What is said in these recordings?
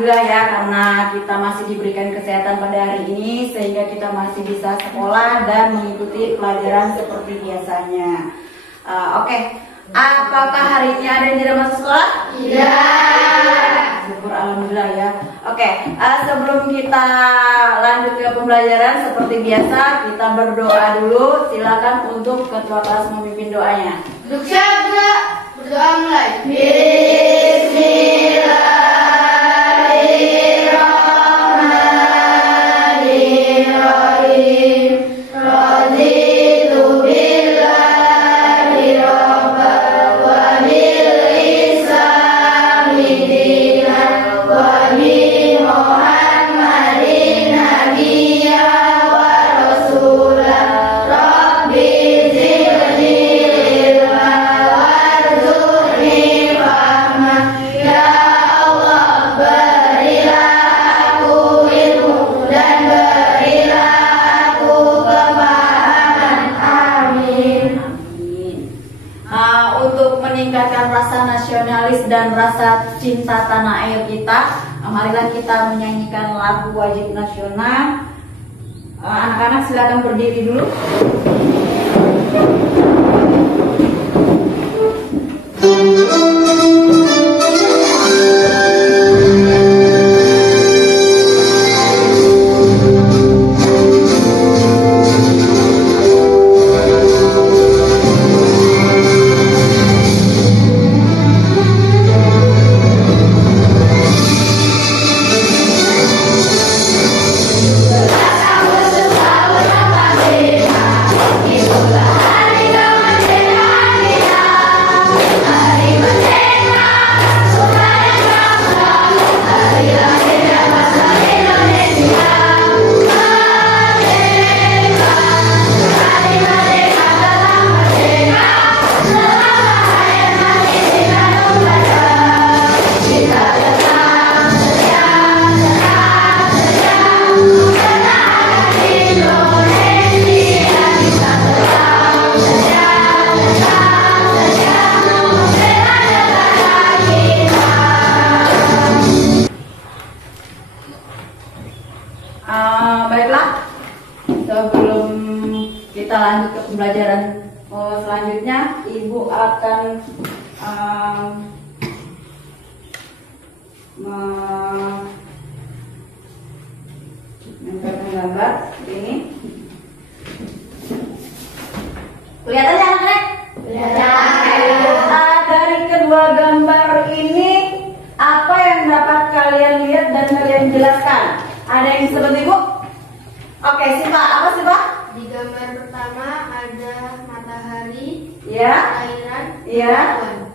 alhamdulillah ya, karena kita masih diberikan kesehatan pada hari ini sehingga kita masih bisa sekolah dan mengikuti pelajaran seperti biasanya. Oke. Apakah hari ini ada yang tidak masuk sekolah? Iya. Syukur alhamdulillah ya. Oke, sebelum kita lanjut ke pembelajaran seperti biasa kita berdoa dulu. Silakan untuk ketua kelas memimpin doanya. Duduk siap, berdoa mulai. Bismillahirrahmanirrahim. Raditu billahi rabban wa bil islami dinan wa bi Muhammadin nabiyyan wa rasulan. Rabbi zidni ilma warzuqni fahman. Ya Allah, berilah aku ilmu dan berilah aku kepahaman. Amin. Untuk meningkatkan rasa nasionalis dan rasa cinta tanah air kita, marilah kita menyanyikan lagu wajib nasional. Anak-anak silakan berdiri dulu. Baiklah, sebelum kita lanjut ke pembelajaran selanjutnya, Ibu akan menempelkan gambar seperti ini. Kelihatannya anak-anak? Dari kedua gambar ini, apa yang dapat kalian lihat dan kalian jelaskan? Ada yang disebut Ibu? Oke, Siva, apa Siva? Di gambar pertama ada matahari, Ya. airan, Ya. bebatuan.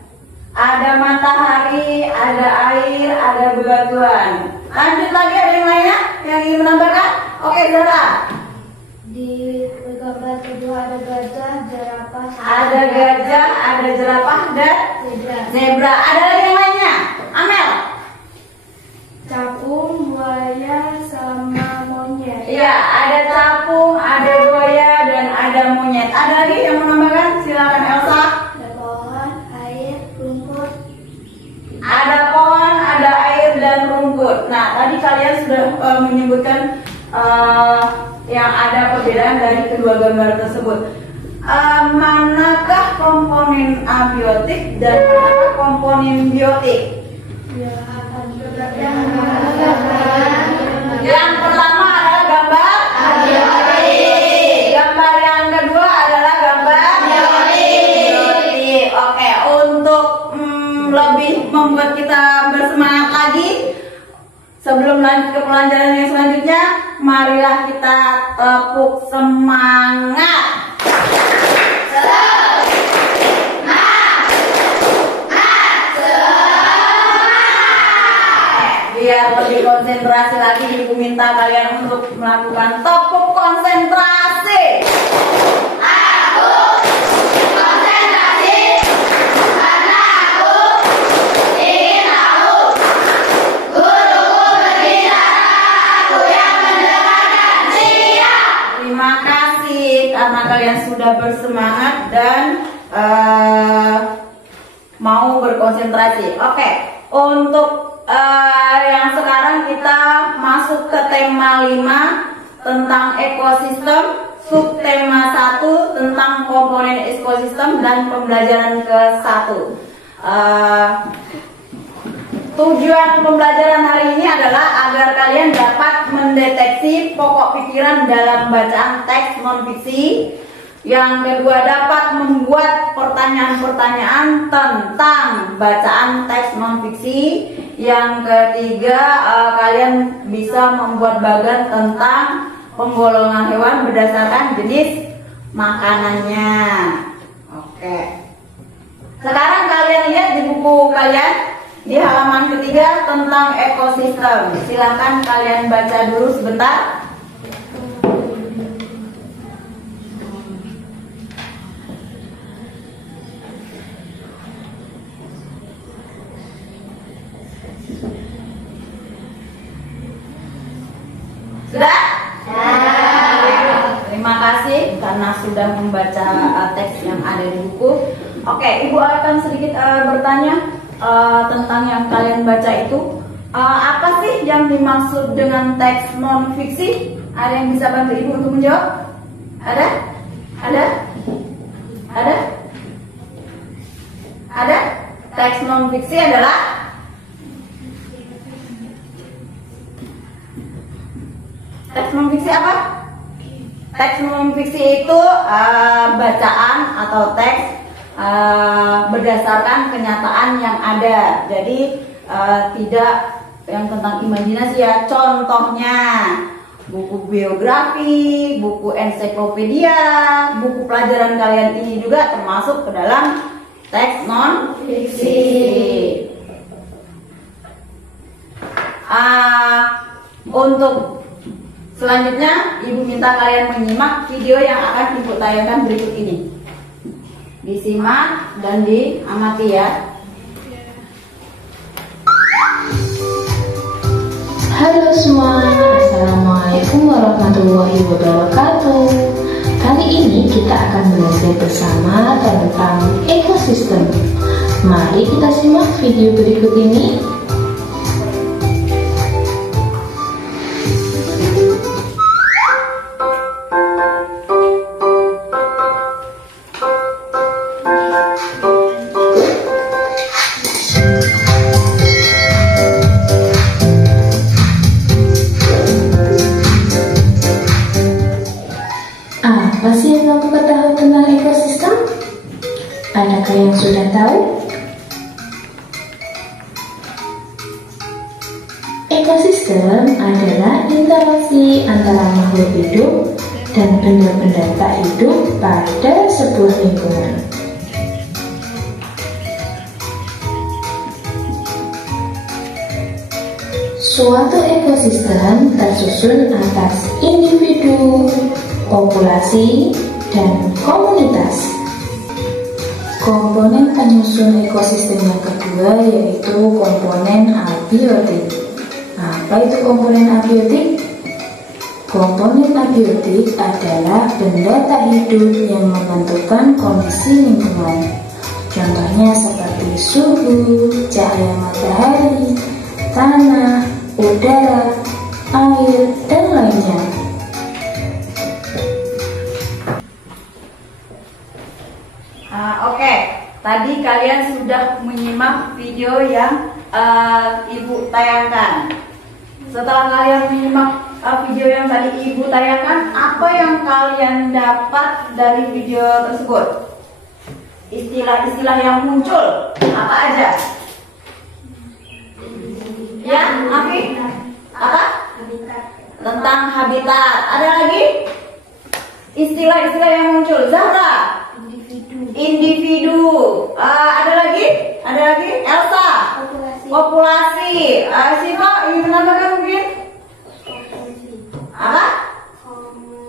Ada matahari, ada air, ada bebatuan. Lanjut lagi, ada yang lainnya yang ingin menambahkan? Oke, Zara. Di gambar kedua ada gajah, jerapah, Ada gajah, ada jerapah, dan zebra, zebra. Ada lagi yang lainnya? Amel. capung, buaya, sama monyet. Iya, ada capung, ada buaya, dan ada monyet. Ada lagi yang menambahkan? Silakan Elsa. Ada pohon, air, rumput. Ada pohon, ada air, dan rumput. Nah, tadi kalian sudah menyebutkan yang ada perbedaan dari kedua gambar tersebut. Manakah komponen abiotik dan manakah komponen biotik? Yang pertama adalah gambar abiotik. Gambar yang kedua adalah gambar biotik. Oke, untuk lebih membuat kita bersemangat lagi, sebelum lanjut ke pelajaran yang selanjutnya, marilah kita tepuk semangat. Biar lebih konsentrasi lagi, Ibu minta kalian untuk melakukan tepuk konsentrasi. Aku konsentrasi karena aku ingin tahu. Guruku berbicara, aku yang mendengarkan. Siap. Terima kasih karena kalian sudah bersemangat dan mau berkonsentrasi. Oke, untuk yang sekarang tema 5 tentang ekosistem, subtema 1 tentang komponen ekosistem, dan pembelajaran ke-1. Tujuan pembelajaran hari ini adalah agar kalian dapat mendeteksi pokok pikiran dalam bacaan teks non-fiksi. Yang kedua, dapat membuat pertanyaan-pertanyaan tentang bacaan teks non-fiksi. Yang ketiga, kalian bisa membuat bagan tentang penggolongan hewan berdasarkan jenis makanannya. Oke. Sekarang kalian lihat di buku kalian di halaman ketiga tentang ekosistem. Silakan kalian baca dulu sebentar. Sudah? Terima kasih karena sudah membaca teks yang ada di buku. Oke, Ibu akan sedikit bertanya tentang yang kalian baca itu. Apa sih yang dimaksud dengan teks non-fiksi? Ada yang bisa bantu Ibu untuk menjawab? Ada? Ada? Ada? Ada? Teks non-fiksi adalah teks non-fiksi apa? Teks non-fiksi itu bacaan atau teks berdasarkan kenyataan yang ada. Jadi tidak yang tentang imajinasi ya. Contohnya buku biografi, buku ensiklopedia, buku pelajaran kalian ini juga termasuk ke dalam teks non-fiksi. Untuk selanjutnya, Ibu minta kalian menyimak video yang akan Ibu tayangkan berikut ini. Disimak dan diamati ya. Halo semua, Assalamualaikum warahmatullahi wabarakatuh. Kali ini kita akan belajar bersama tentang ekosistem. Mari kita simak video berikut ini. Apa sih yang kamu ketahui tentang ekosistem? Adakah yang sudah tahu? Ekosistem adalah interaksi antara makhluk hidup dan benda-benda tak hidup pada sebuah lingkungan. Suatu ekosistem tersusun atas individu, populasi, dan komunitas. Komponen penyusun ekosistem yang kedua yaitu komponen abiotik. Apa itu komponen abiotik? Komponen abiotik adalah benda tak hidup yang menentukan kondisi lingkungan. Contohnya seperti suhu, cahaya matahari, tanah, udara, air, dan lainnya. Oke, tadi kalian sudah menyimak video yang Ibu tayangkan. Setelah kalian menyimak video yang tadi Ibu tayangkan, apa yang kalian dapat dari video tersebut? Istilah-istilah yang muncul apa aja? Ya, Afi? Apa? Tentang habitat. Ada lagi? Istilah-istilah yang muncul. Zahra? Individu. Ada lagi? Ada lagi? Elsa? Populasi. Siva ingin menambahkan mungkin? Apa?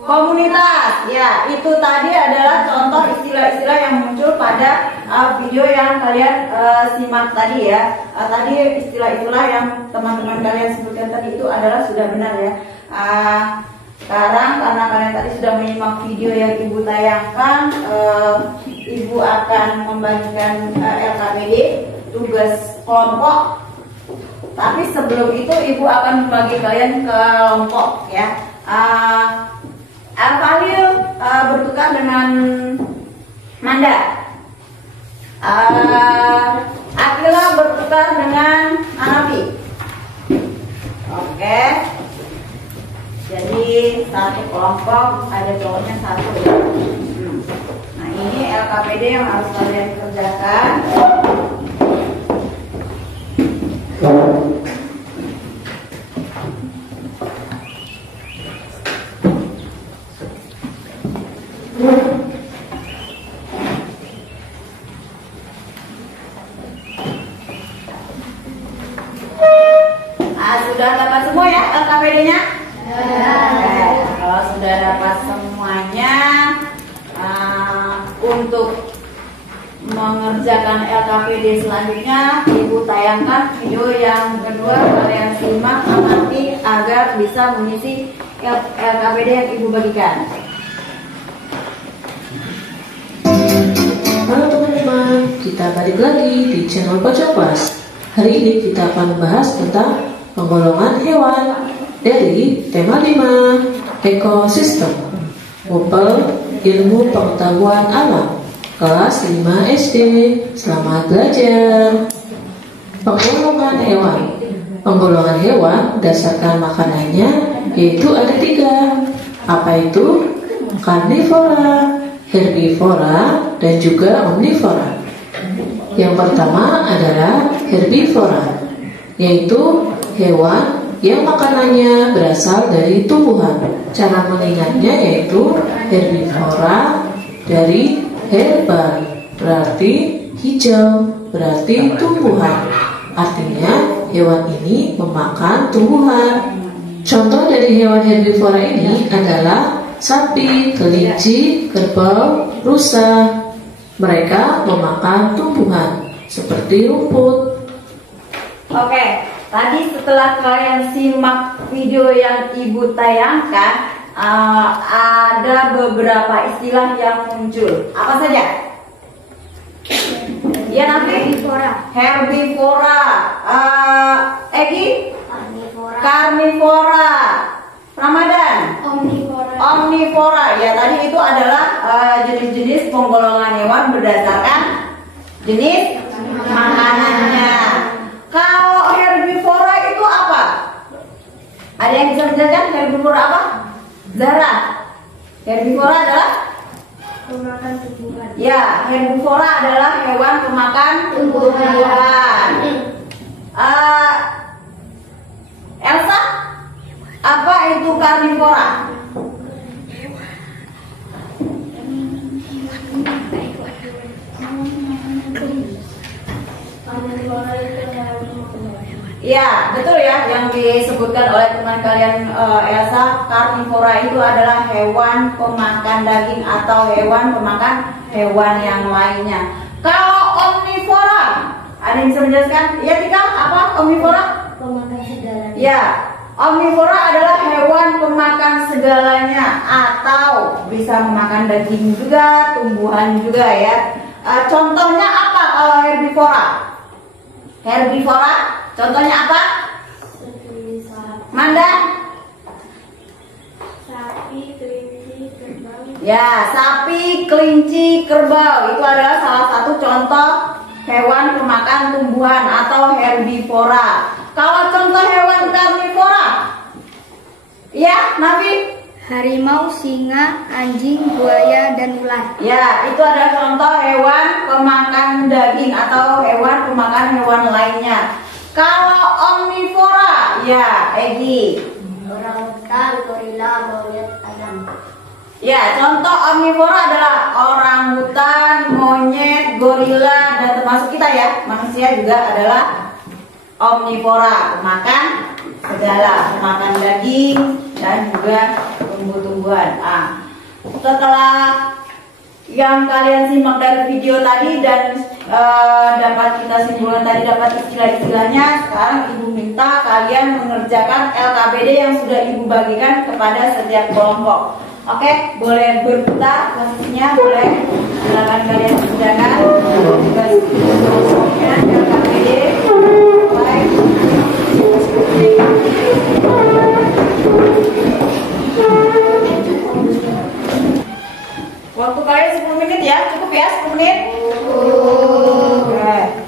Komunitas. Ya, itu tadi adalah contoh istilah-istilah yang muncul pada video yang kalian simak tadi ya. Tadi istilah-istilah yang teman-teman kalian sebutkan tadi itu adalah sudah benar ya. Sekarang karena kalian tadi sudah menyimak video yang Ibu tayangkan, Ibu akan membagikan LKPD tugas kelompok Tapi sebelum itu Ibu akan membagi kalian ke kelompok ya. Alfalil bertukar dengan Manda. Akila bertukar dengan Anafi. Oke. Jadi satu kelompok ada cowoknya satu ya. Nah ini LKPD yang harus kalian kerjakan. Sudah dapat semua ya LKPD-nya? Kalau sudah dapat semuanya, untuk mengerjakan LKPD selanjutnya, Ibu tayangkan video yang kedua, kalian simak, amati agar bisa mengisi LKPD yang Ibu bagikan. Halo teman-teman, kita balik lagi di channel Pojok Kelas. Hari ini kita akan membahas tentang penggolongan hewan dari tema 5 ekosistem Mupel ilmu pengetahuan alam kelas 5 SD. Selamat belajar. Penggolongan hewan. Penggolongan hewan berdasarkan makanannya yaitu ada 3. Apa itu? Karnivora, herbivora, dan juga omnivora. Yang pertama adalah herbivora, yaitu hewan yang makanannya berasal dari tumbuhan. Cara mengingatnya yaitu herbivora dari herba, berarti hijau, berarti tumbuhan. Artinya hewan ini memakan tumbuhan. Contoh dari hewan herbivora ini adalah sapi, kelinci, kerbau, rusa. Mereka memakan tumbuhan seperti rumput. Oke, tadi setelah kalian simak video yang Ibu tayangkan, ada beberapa istilah yang muncul. Apa saja? Ya nanti herbivora, Egi, karnivora, Ramadan, omnivora. Ya tadi itu adalah jenis-jenis penggolongan hewan berdasarkan jenis makanannya. Kalau herbivora itu apa? Ada yang bisa menjelaskan herbivora apa? Zara. Herbivora adalah Pemakan tumbuhan. ya, herbivora adalah hewan pemakan tumbuhan. Elsa, apa itu karnivora? Ya, betul ya, yang disebutkan oleh teman kalian Elsa, karnivora itu adalah hewan pemakan daging atau hewan pemakan hewan yang lainnya. Kalau omnivora, ada yang bisa menjelaskan? Ya, Tika, apa omnivora? Pemakan segalanya. Ya, omnivora adalah hewan pemakan segalanya atau bisa memakan daging juga, tumbuhan juga ya. Contohnya apa kalau herbivora? Herbivora, contohnya apa? Seperti Manda? sapi, kelinci, kerbau. Ya, sapi, kelinci, kerbau itu adalah salah satu contoh hewan pemakan tumbuhan atau herbivora. Kalau contoh hewan karnivora, ya, Nabi? Harimau, singa, anjing, buaya, dan ular. Ya, itu adalah contoh hewan pemakan daging atau hewan pemakan hewan lainnya. Kalau omnivora, ya, Egi. Orangutan, gorila, monyet, ayam. Ya, contoh omnivora adalah orangutan, monyet, gorila, dan termasuk kita ya, manusia juga adalah omnivora, pemakan segala, pemakan daging dan juga tumbuh-tumbuhan. Setelah yang kalian simak dari video tadi dan dapat kita simpulkan tadi, dapat istilah-istilahnya, sekarang Ibu minta kalian mengerjakan LKPD yang sudah Ibu bagikan kepada setiap kelompok. Oke, boleh berputar posisinya, boleh. Silakan kalian kerjakan tugas LKPD. Baik. Waktu kalian 10 menit ya, cukup ya 10 menit? Oke.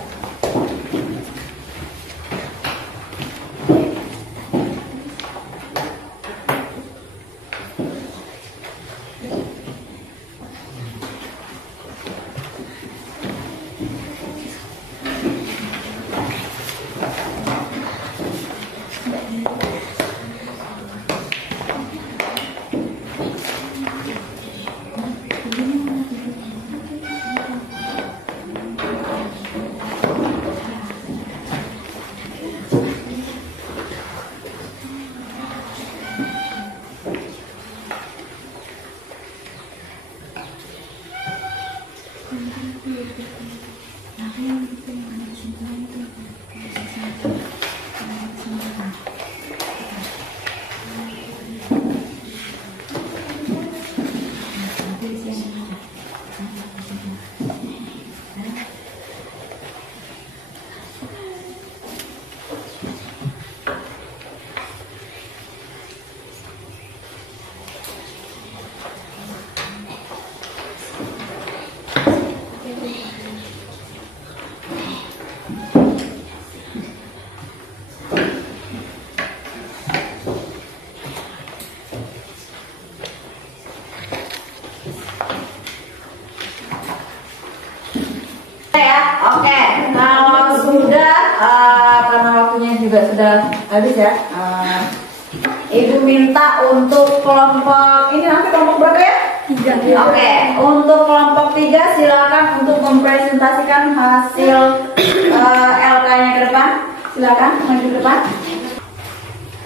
Ya, oke. Kalau sudah, karena waktunya juga sudah habis ya. Ibu minta untuk kelompok ini nanti kelompok berapa ya? 3. Oke, untuk kelompok 3 silakan untuk mempresentasikan hasil LK-nya ke depan. Silakan maju ke depan.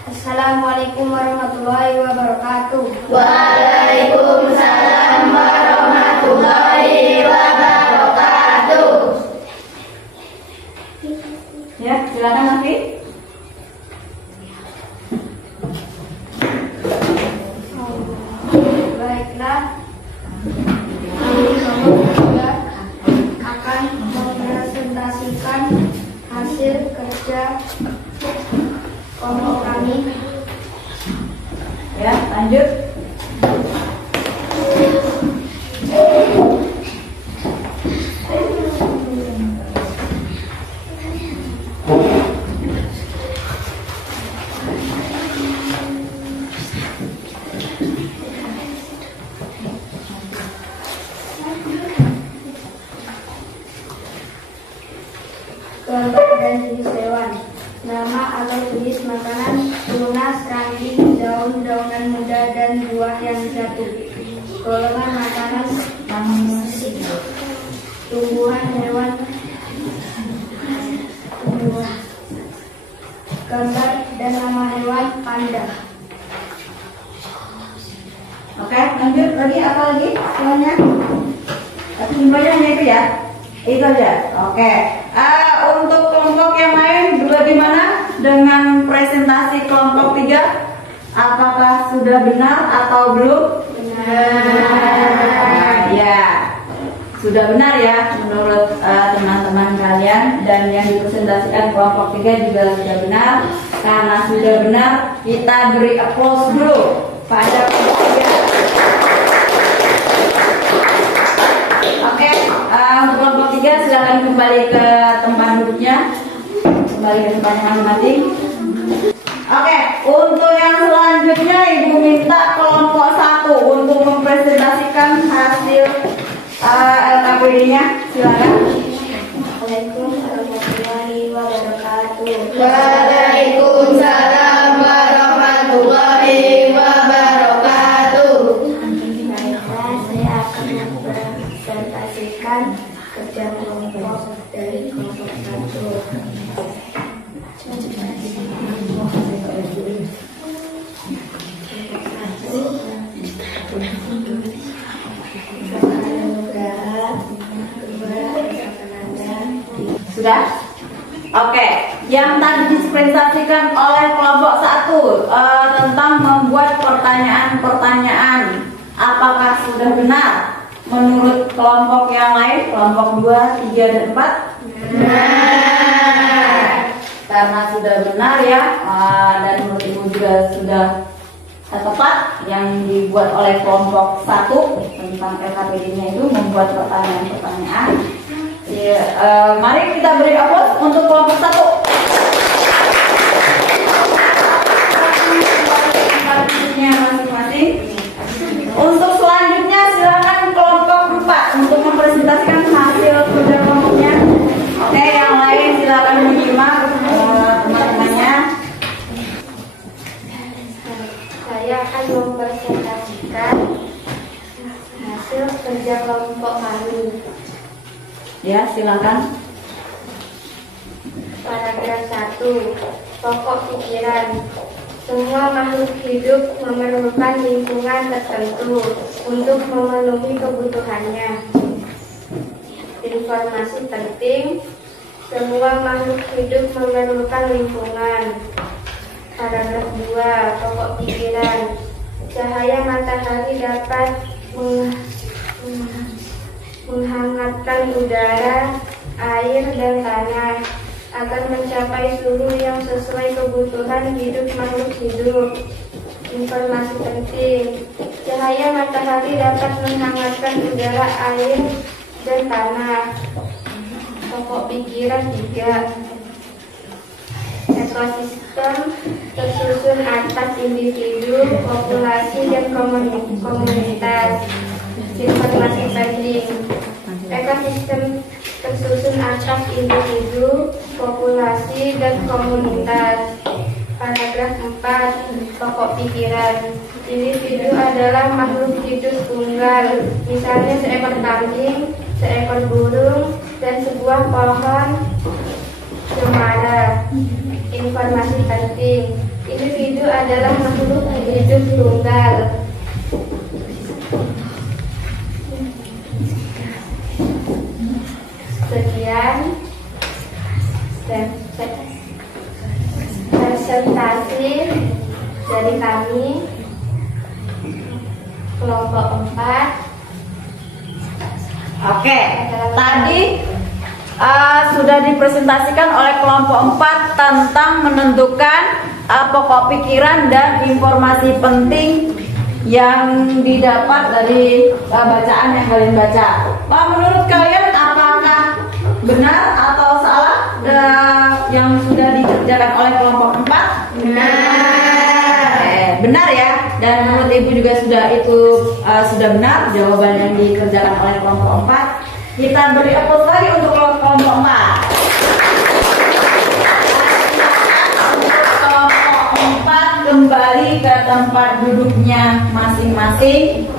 Assalamualaikum warahmatullahi wabarakatuh. Waalaikumsalam warahmatullahi wabarakatuh. Ya, silakan nanti. Baiklah, kami juga akan mempresentasikan hasil kerja kelompok kami. Ya, lanjut. Kelompok dan jenis hewan. Nama atau jenis makanan: tunas, ranting, daun-daunan muda, dan buah yang jatuh. Golongan makanan: tumbuhan, hewan, tumbuhan. Gambar dan nama hewan: panda. Oke, lanjut lagi, apa lagi soalnya? Tapi jumlahnya hanya itu ya? Itu aja. Oke. Untuk kelompok yang lain bagaimana dengan presentasi kelompok 3? Apakah sudah benar atau belum? Benar. Ya, sudah benar ya menurut teman-teman kalian, dan yang dipresentasikan kelompok 3 juga sudah benar. Karena sudah benar, kita beri applause dulu pada kelompok 3. Oke, untuk kelompok 3 silakan kembali ke tempat duduknya, kembali ke tempatnya masing-masing. Oke, untuk yang selanjutnya Ibu minta kelompok 1 untuk mempresentasikan hasil LKPD-nya. Silakan. Assalamualaikum warahmatullahi wabarakatuh. Waalaikumsalam warahmatullahi wabarakatuh. Baiklah, saya akan mempresentasikan kerja kelompok dari kelompok 1. Sudah? Oke, yang tadi dipresentasikan oleh kelompok 1 tentang membuat pertanyaan-pertanyaan, apakah sudah benar menurut kelompok yang lain, kelompok 2, 3, dan 4? Benar. karena sudah benar ya, dan menurut Ibu juga sudah tepat yang dibuat oleh kelompok 1 tentang LKPD-nya itu membuat pertanyaan-pertanyaan. Ya, mari kita beri aplaus untuk kelompok 1. Masing-masing. Untuk selanjutnya silakan kelompok 4 untuk mempresentasikan hasil kerja kelompoknya. Oke, yang lain silakan menyimak teman-temannya. Saya akan mempresentasikan hasil kerja kelompok kami. Ya, silakan. Paragraf 1. Pokok pikiran. Semua makhluk hidup memerlukan lingkungan tertentu untuk memenuhi kebutuhannya. Informasi penting. Semua makhluk hidup memerlukan lingkungan. Paragraf 2. Pokok pikiran. Cahaya matahari dapat menghangatkan udara, air, dan tanah agar mencapai suhu yang sesuai kebutuhan hidup makhluk hidup. Informasi penting. Cahaya matahari dapat menghangatkan udara, air, dan tanah. Pokok pikiran 3. Ekosistem tersusun atas individu, populasi, dan komunitas. Informasi penting. Ekosistem tersusun atas individu, populasi, dan komunitas. Paragraf 4. Pokok pikiran. Individu adalah makhluk hidup tunggal, misalnya seekor kambing, seekor burung, dan sebuah pohon cemara. Informasi penting. Individu adalah makhluk hidup tunggal. Sekian presentasi dari kami kelompok 4. Oke, tadi sudah dipresentasikan oleh kelompok 4 tentang menentukan pokok pikiran dan informasi penting yang didapat dari bacaan yang kalian baca. Pak, menurut kalian apakah benar atau salah yang sudah dikerjakan oleh kelompok 4? Benar ya. Dan menurut Ibu juga sudah benar jawaban yang dikerjakan oleh kelompok 4. Kita beri aplaus lagi untuk kelompok 4. Kelompok 4 kembali ke tempat duduknya masing-masing.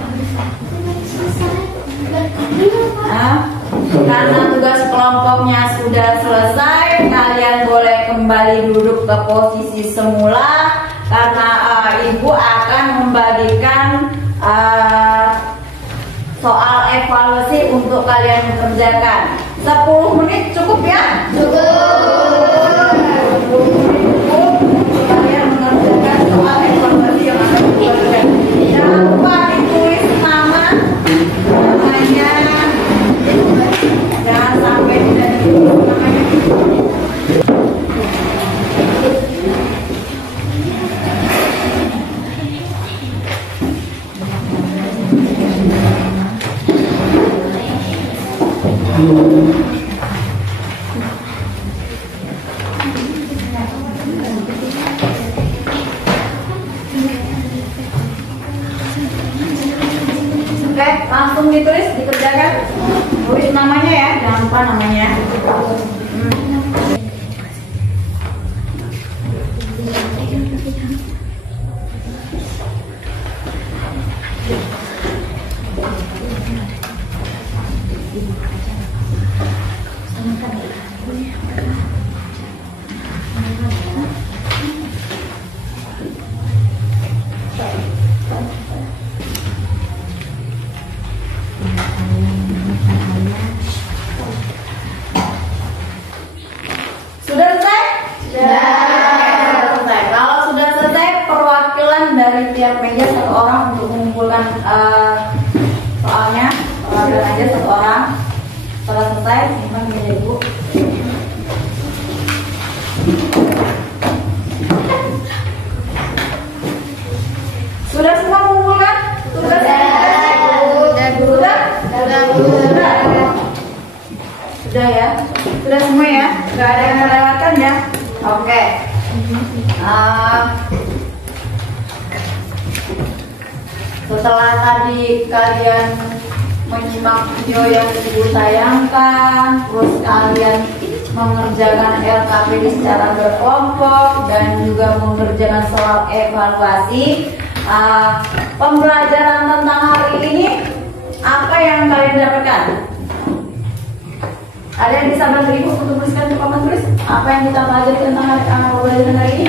Karena tugas kelompoknya sudah selesai, kalian boleh kembali duduk ke posisi semula. Karena Ibu akan membagikan soal evaluasi untuk kalian kerjakan. 10 menit cukup ya? Cukup. 10 menit cukup untuk kalian mengerjakan soal evaluasi yang akan dibagikan. Jangan lupa ditulis namanya. Jangan sampai tidak ditulis namanya. Oke, langsung ditulis, dikerjakan. Tulis namanya ya, jangan lupa namanya. Sudah selesai? Sudah selesai. Kalau sudah selesai, perwakilan dari tiap meja satu orang untuk mengumpulkan soalnya. Perwakilan aja satu orang. Setelah selesai, simpan meja Ibu. Sudah semua ya? Nggak ada yang melewatkan ya? Oke. Setelah tadi kalian menyimak video yang ibu tayangkan, terus kalian mengerjakan LKPD secara berkelompok dan juga mengerjakan soal evaluasi, pembelajaran tentang hari ini apa yang kalian dapatkan? Ada yang bisa bantu ibu untuk tuliskan di papan tulis apa yang kita pelajari tentang pembelajaran hari ini?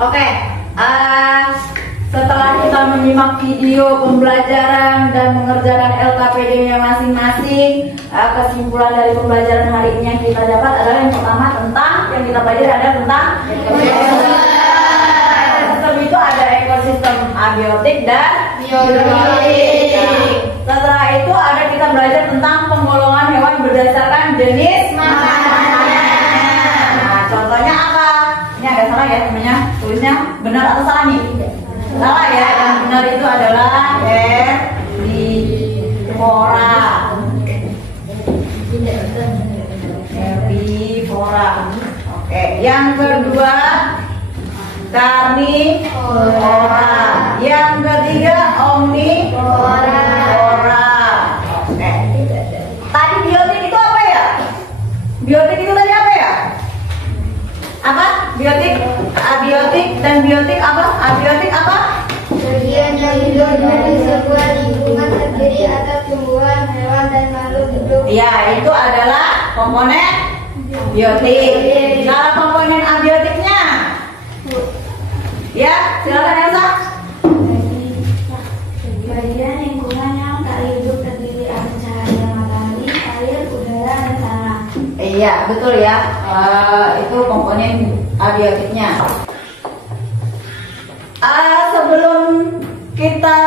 Oke, setelah kita menyimak video pembelajaran dan mengerjakan LKPD-nya masing-masing, kesimpulan dari pembelajaran hari ini yang kita dapat adalah yang pertama tentang yang kita pelajari adalah tentang ekosistem. Itu ada ekosistem abiotik dan biotik. Setelah itu ada kita belajar tentang penggolongan hewan berdasarkan jenis makanan. Nah, contohnya apa? Ini agak salah ya temennya, tulisnya benar atau salah nih? Salah ya, yang benar itu adalah herbivora. Herbivora. Oke, yang kedua karnivora. Yang ketiga omnivora. Oke. Tadi biotik itu apa ya? Biotik itu tadi apa ya? Apa? Biotik, abiotik dan biotik apa? Abiotik apa? Bagian yang hidup dari sebuah lingkungan terdiri atas tumbuhan, hewan, dan makhluk hidup. Iya, itu adalah komponen biotik. Cara komponen abiotiknya? Ya, silakan Elsa. Bagian lingkungan yang tak hidup terdiri atas cahaya matahari, air, udara, dan tanah. Iya, betul ya. Itu komponen abiotiknya. Sebelum kita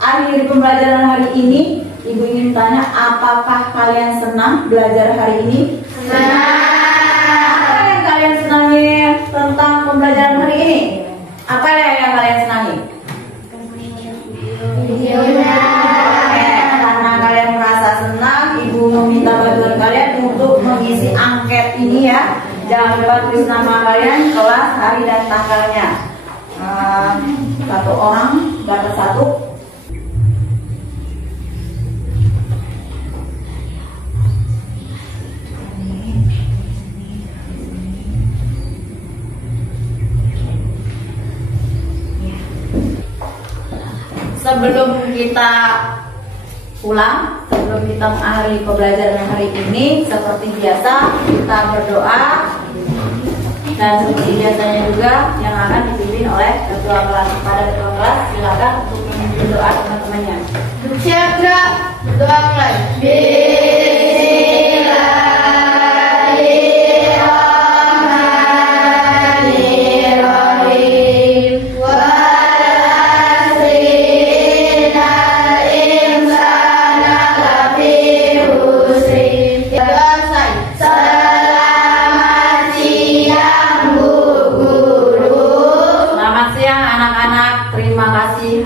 akhiri pembelajaran hari ini, Ibu ingin tanya, apakah kalian senang belajar hari ini? Senang. Apa yang kalian senangi tentang pembelajaran hari ini? Apa yang kalian senangi? Videonya. Karena kalian merasa senang, Ibu meminta bantuan kalian untuk mengisi angket ini ya. Jangan lupa tulis nama kalian, kelas, hari, dan tanggalnya. Satu orang dapat satu. Sebelum kita pulang, sebelum kita mengakhiri pembelajaran hari ini, seperti biasa kita berdoa. Dan seperti biasanya juga yang akan dipimpin oleh ketua kelas. Pada ketua kelas silakan untuk memimpin doa teman-temannya. Siap, gerak. Berdoa mulai.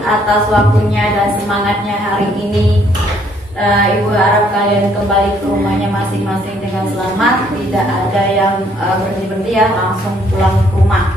Atas waktunya dan semangatnya hari ini. Ibu harap kalian kembali ke rumahnya masing-masing dengan selamat. Tidak ada yang berhenti-berhenti ya, langsung pulang ke rumah.